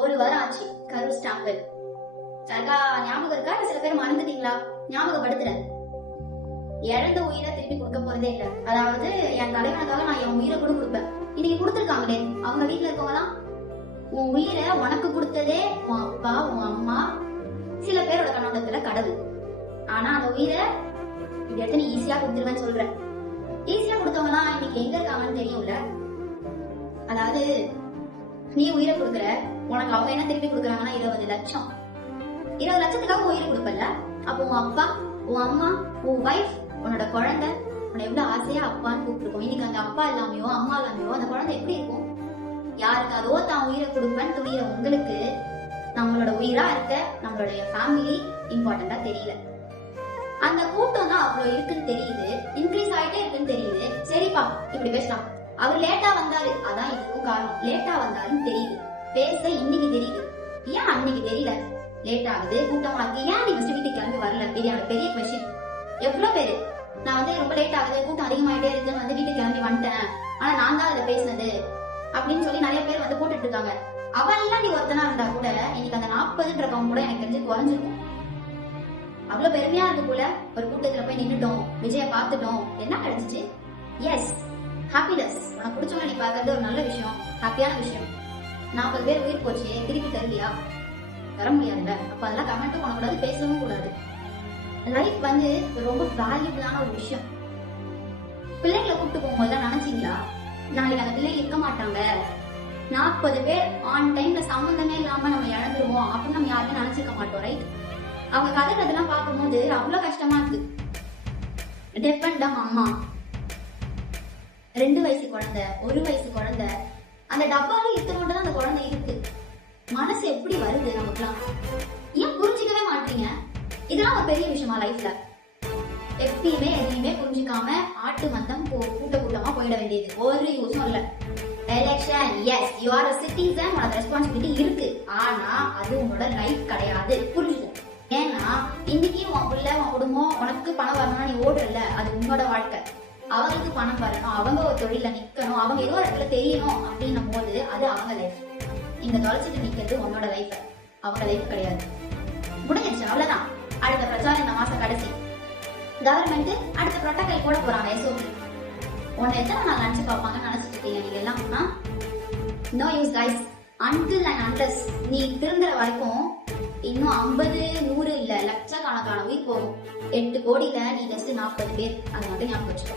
ஒரு வாரம் ஆச்சு கரு ஸ்டாம்பிள். சரகா ஞாபகம் இருக்கா? சில பேர் மறந்துட்டீங்களா? ஞாபகப்படுத்துறேன். இழந்த உயிரை திருப்பி கொடுக்க போறதே இல்ல. அதாவது என் தலைவனுக்காக நான் என் உயிரை கூட கொடுப்பேன். இன்னைக்கு கொடுத்துருக்காங்களே அவங்க வீட்டுல இருக்கவங்களாம், உன் உயிரை உனக்கு கொடுத்ததே உன் அப்பா உன் அம்மா, சில பேரோட கண்ணோட்டத்துல கடவுள். ஆனா அந்த உயிரை இப்படி எடுத்து நீ ஈஸியா கொடுத்துருவேன்னு சொல்ற. ஈஸியா கொடுத்தவங்கலாம் இன்னைக்கு எங்க இருக்காங்கன்னு தெரியும்ல. அதாவது நீ உயிரை கொடுக்குற, உனக்கு அவங்க என்ன திருப்பி கொடுக்குறாங்கன்னா 20 லட்சம். 20 லட்சத்துக்காக உயிரை கொடுப்பல. அப்போ உன் அப்பா உன் அம்மா உன் வைஃப் உன்னோட குழந்தை உன்னை எவ்வளவு ஆசையா அப்பான்னு கூப்பிட்டுருக்கோம். இன்னைக்கு அந்த அப்பா இல்லாமையோ அம்மா இல்லாமையோ அந்த குழந்தை எப்படி இருக்கும்? யாருக்காதோ தான் உயிரை கொடுப்பேன்னு துணியிற உங்களுக்கு நம்மளோட உயிரா இருக்க நம்மளுடைய ஃபேமிலி இம்பார்ட்டண்டா தெரியல. அந்த கூட்டம் தான் அவ்வளவு இருக்குன்னு தெரியுது, இன்க்ரீஸ் ஆயிட்டே இருக்குன்னு தெரியுது. சரிப்பா இப்படி பேசலாம். அவர் லேட்டா வந்தாரு, அதான் இதுக்கும் காரணம். லேட்டா வந்தாருன்னு தெரியுது, பேச இன்னைக்கு தெரியுது. ஏன் அன்னைக்கு தெரியல? லேட் ஆகுது, கூட்டம் ஆகுது, ஏன் நீ ஃபர்ஸ்ட் வீட்டுக்கு கிளம்பி வரல? இது எனக்கு பெரிய கொஸ்டின். எவ்வளவு பேரு நான் ரொம்ப லேட் ஆகுது, கூட்டம் அதிகமாயிட்டே இருக்குன்னு வீட்டுக்கு கிளம்பி வந்துட்டேன், ஆனா நான் தான் அதுல பேசினது அப்படின்னு சொல்லி நிறைய பேர் போட்டுட்டு இருக்காங்க. அவன் எல்லாம் நீ ஒருத்தனா இருந்தா கூட இன்னைக்கு அந்த 40ன்ற கவுண்ட் கூட எனக்கு தெரிஞ்சு குறைஞ்சிருக்கும். அவ்வளவு பெருமையா இருக்கு போல. ஒரு கூட்டத்துல போய் நின்னுட்டோம், விஜய பாத்துட்டோம், என்ன கிடைச்சிச்சு? Yes, happiness. உனக்கு பிடிச்சவங்க நீ பாக்குறது ஒரு நல்ல விஷயம், ஹாப்பியான விஷயம். 40 பேர் உயிர் போச்சு, திருப்பி தருவியா? தர முடியாதுல்ல. அப்ப அதெல்லாம் கமெண்ட்டும் பண்ணக்கூடாது, பேசவும் கூடாது. லைஃப் ரொம்ப வேல்யூபிளான ஒரு விஷயம். பிள்ளைங்களை கூப்பிட்டு போகும்போது நினைச்சீங்களா நாளைக்கு அந்த பிள்ளைங்க இருக்க மாட்டாங்க, 40 பேர் ஆன் டைம்ல சம்பந்தமே இல்லாம நம்ம இழந்துருவோம் அப்படின்னு நம்ம யாருமே நினைச்சிருக்க மாட்டோம், ரைட்? அவங்க கதைலாம் பார்க்கும்போது அவ்வளவு கஷ்டமா இருக்கு. டெஃபண்டா அம்மா, 2 வயசு குழந்தை, 1 வயசு குழந்தை, அந்த டப்பால இத்தனோட தான் அந்த குழந்தை இருக்கு. மனசு எப்படி வருது நமக்குலாம்? ஏன் புரிஞ்சிக்கவே மாட்டீங்க? இதெல்லாம் ஒரு பெரிய விஷயமா லைஃப்ல? எப்பயுமே எதையுமே புரிஞ்சிக்காம ஆட்டு மந்தம் கூட்ட கூட்டமா போயிட வேண்டியது ஒரு யூஸும் இல்ல. Election, as you are a citizen, உனக்கு ரெஸ்பான்சிபிலிட்டி இருக்கு. ஆனா அது உங்களோட ரைட் கிடையாது, புரிஞ்சுக்கோ. ஏன்னா இன்னைக்கு உன் பிள்ளை உன் குடும்பம் உனக்கு பணம் வரணும்னா நீ ஓடுறல, அது உன்னோட வாழ்க்கை. அவங்களுக்கு பணம் வரணும், அவங்க ஒரு தொழில நிக்கணும், அவங்க ஏதோ ஒரு இடத்துல தெரியணும் அப்படின்னும் போது அது அவங்க லைஃப். இங்க தொலைச்சிட்டு நிக்கிறது உன்னோட லைஃப், அவங்க லைஃப் கிடையாது. முடிஞ்சிருச்சு, அவ்வளவுதான். அடுத்த பிரச்சாரம் இந்த மாசம் கடைசி. கவர்மெண்ட் அடுத்த புரோட்டோகால் போட போறாங்க, SOP. உன்னை எத்தனை நாள் நினைச்சு பார்ப்பாங்கன்னு நினைச்சிட்டு இருக்கீங்க நீங்க எல்லாம்? No use guys. Until and unless நீ திருந்துற வரைக்கும் இன்னும் 50, 100 இல்ல லட்சக்கணக்கான உயிர் போகும். 8 கோடியில நீ ஜஸ்ட் 40 பேர். அதை மட்டும் ஞாபகம் வச்சுக்கோ.